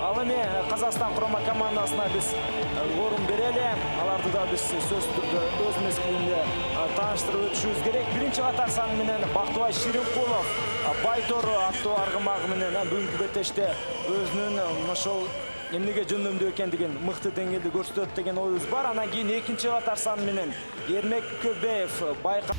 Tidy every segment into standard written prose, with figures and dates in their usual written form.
Ал эми Казакстан курама командасына биз орун берели. Аларды да биз сөз түрдө өз мезгилинде тааныштырып өтүшүбүз керек. Биринчи катар саны менен Бактыбай Ширинкулов Байтор аттуу аргымагы менен бүгүнкү беттеште өзүнүн ошол эмнеге жөндөмдүү экендигин мыкты деңгээлде көрсөтөт деген оюбуз бар. Анан кийин экинчи катар саны менен Эрмек Көбеев байкап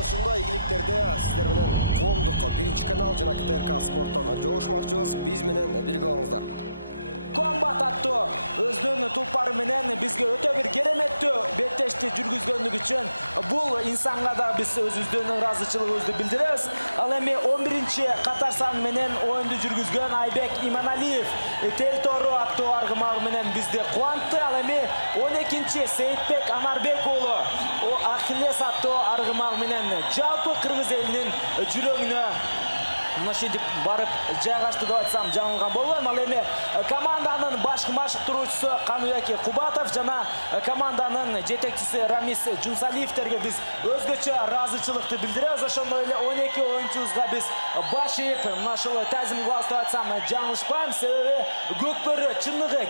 ушундай ийгиликтерде сиздер менен коомдук биринчи канал жана КТРК спорттон жолугушмакчыбыз. Биз менен бирге болуңуздар. Комбат аттуу өзүнүн тулпары менен бизге өтө бир кереметтүү беттешти жүргүзгөндүгү үчүн бул инсанга да биз өзүбүздүн ыраазычылыгыбызды билдиребиз. Ал эми 11-чи катар саны менен оюнду жүргүзгөн Айбек Иманалиев Телтору аттуу аргымагы менен бизди кубантты. Ал эми 12-чи Сейитбек Анарбек уулу Ахиллес аттуу аргымагы менен жалпы кыргыз элинин жүрөгүнө ушинтип барып жайгашты деп айтсам жаңылган болбойм. Ал эми команданын башкы машыктыруучусу Каныбек Кубатов жана команданын жетекчиси Рамис Жунсалиевтерге биз өзгөчө ыраазычылыкты билдиребиз. Ошондой эле 12 оюнчубузга биз баш ийип, ушул тазим кылабыз деп айтсам жаңылышпайм. Себеби көкбөрү чындыгы